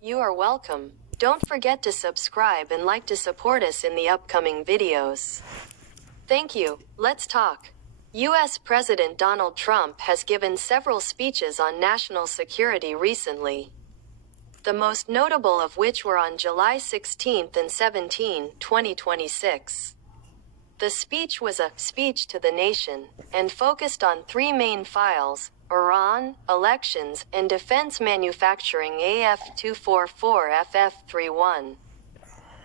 You are welcome. Don't forget to subscribe and like to support us in the upcoming videos. Thank you. Let's talk. U.S. President Donald Trump has given several speeches on national security recently. The most notable of which were on July 16 and 17, 2026. The speech was a speech to the nation, and focused on three main files: Iran, elections, and defense manufacturing. AF-244 FF-31.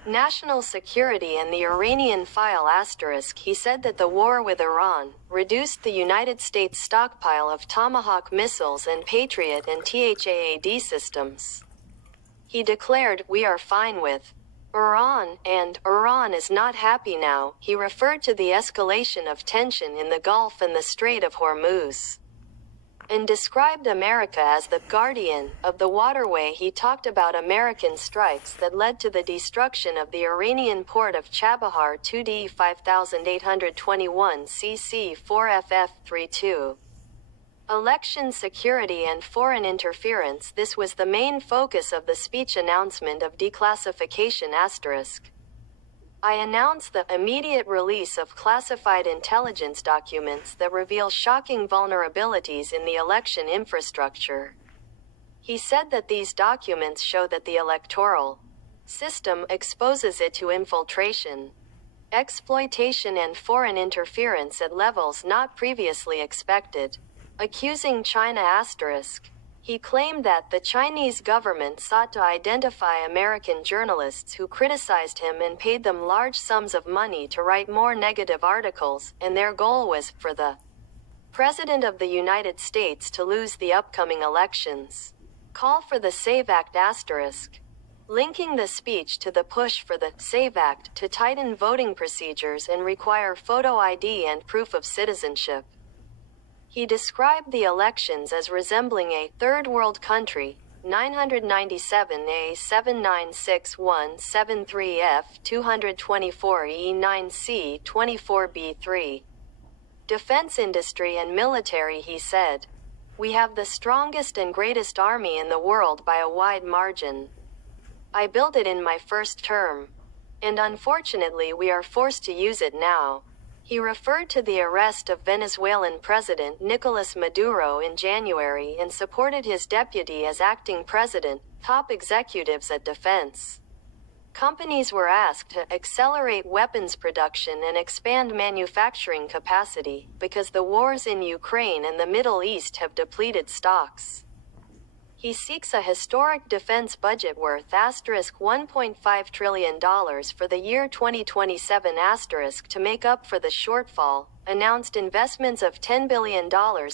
National security and the Iranian file *. He said that the war with Iran reduced the United States stockpile of Tomahawk missiles and Patriot and THAAD systems. He declared, "We are fine with Iran, and Iran is not happy now." He referred to the escalation of tension in the Gulf and the Strait of Hormuz, and described America as the guardian of the waterway. He talked about American strikes that led to the destruction of the Iranian port of Chabahar 2D 5821 CC4FF32. Election security and foreign interference. This was the main focus of the speech announcement of declassification *. I announce the immediate release of classified intelligence documents that reveal shocking vulnerabilities in the election infrastructure. He said that these documents show that the electoral system exposes it to infiltration, exploitation, and foreign interference at levels not previously expected. Accusing China *. He claimed that the Chinese government sought to identify American journalists who criticized him and paid them large sums of money to write more negative articles, and their goal was for the President of the United States to lose the upcoming elections. Call for the SAVE Act *. Linking the speech to the push for the SAVE Act to tighten voting procedures and require photo ID and proof of citizenship. He described the elections as resembling a third world country. 997 A 796173 F 224 E 9 C 24 B3. Defense industry and military. He said, "We have the strongest and greatest army in the world by a wide margin. I built it in my first term. And unfortunately we are forced to use it now." He referred to the arrest of Venezuelan President Nicolas Maduro in January and supported his deputy as acting president. Top executives at defense companies were asked to accelerate weapons production and expand manufacturing capacity, because the wars in Ukraine and the Middle East have depleted stocks. He seeks a historic defense budget worth $1.5 trillion for the year 2027 to make up for the shortfall, announced investments of $10 billion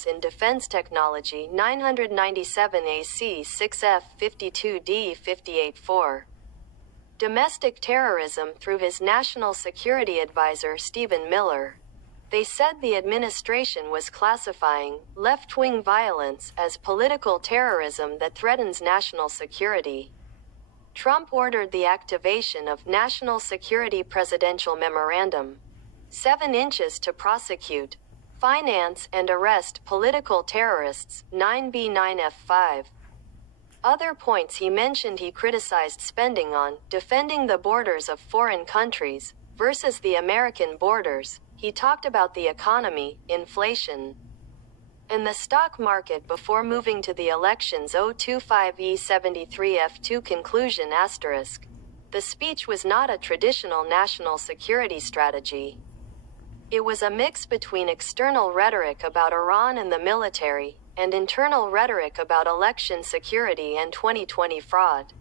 in defense technology. 997 AC 6F 52D 584. Domestic terrorism through his national security advisor Stephen Miller. They said the administration was classifying left-wing violence as political terrorism that threatens national security. Trump ordered the activation of National Security Presidential Memorandum 7 inches to prosecute, finance, and arrest political terrorists. 9B9F5. Other points he mentioned: he criticized spending on defending the borders of foreign countries versus the American borders. He talked about the economy, inflation, and the stock market before moving to the elections. 025E73F2 conclusion *. The speech was not a traditional national security strategy. It was a mix between external rhetoric about Iran and the military, and internal rhetoric about election security and 2020 fraud.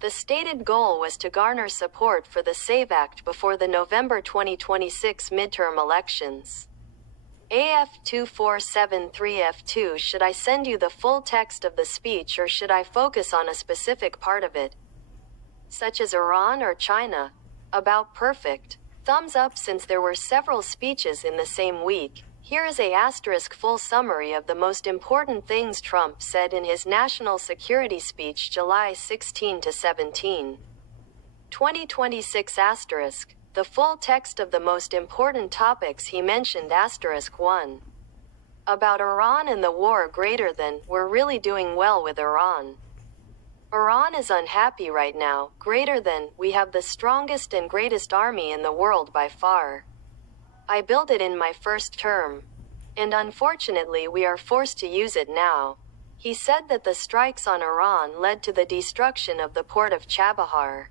The stated goal was to garner support for the SAVE Act before the November 2026 midterm elections. AF2473F2. Should I send you the full text of the speech, or should I focus on a specific part of it, such as Iran or China? About perfect. Thumbs up. Since there were several speeches in the same week, here is a * full summary of the most important things Trump said in his national security speech July 16 to 17, 2026 *. The full text of the most important topics he mentioned. *1. About Iran and the war greater than, we're really doing well with Iran. Iran is unhappy right now, greater than, we have the strongest and greatest army in the world by far. I built it in my first term. And unfortunately we are forced to use it now. He said that the strikes on Iran led to the destruction of the port of Chabahar.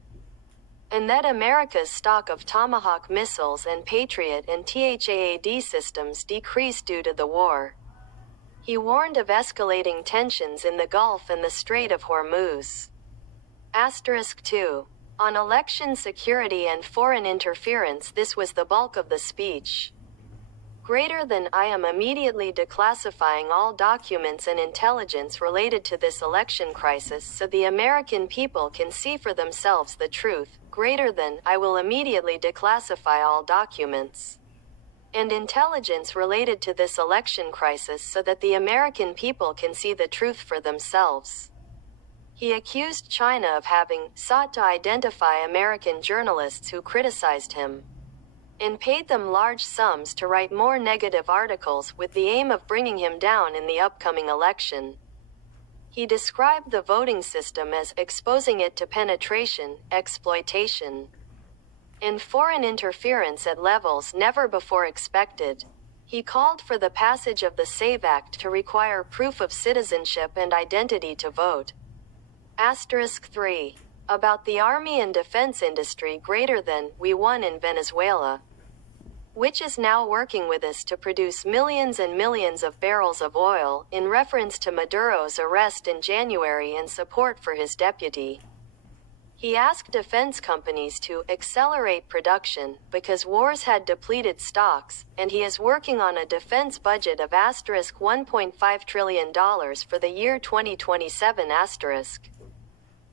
And that America's stock of Tomahawk missiles and Patriot and THAAD systems decreased due to the war. He warned of escalating tensions in the Gulf and the Strait of Hormuz. Asterisk 2. On election security and foreign interference, this was the bulk of the speech. Greater than, I am immediately declassifying all documents and intelligence related to this election crisis so the American people can see for themselves the truth. Greater than, I will immediately declassify all documents and intelligence related to this election crisis so that the American people can see the truth for themselves. He accused China of having sought to identify American journalists who criticized him and paid them large sums to write more negative articles with the aim of bringing him down in the upcoming election. He described the voting system as exposing it to penetration, exploitation, and foreign interference at levels never before expected. He called for the passage of the SAVE Act to require proof of citizenship and identity to vote. Asterisk 3. About the army and defense industry greater than, we won in Venezuela, which is now working with us to produce millions and millions of barrels of oil, in reference to Maduro's arrest in January and support for his deputy. He asked defense companies to accelerate production because wars had depleted stocks, and he is working on a defense budget of $1.5 trillion for the year 2027 asterisk.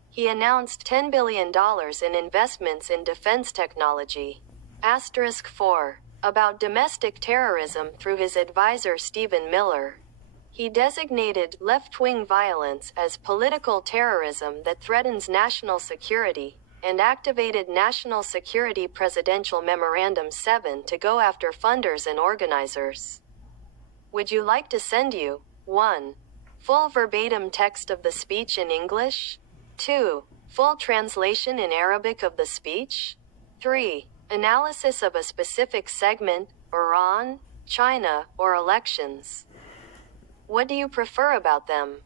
He announced $10 billion in investments in defense technology. Asterisk 4. About domestic terrorism through his advisor Stephen Miller. He designated left-wing violence as political terrorism that threatens national security, and activated National Security Presidential Memorandum 7 to go after funders and organizers. Would you like to send you 1. Full verbatim text of the speech in English? 2. Full translation in Arabic of the speech? 3. Analysis of a specific segment, Iran, China, or elections? What do you prefer about them?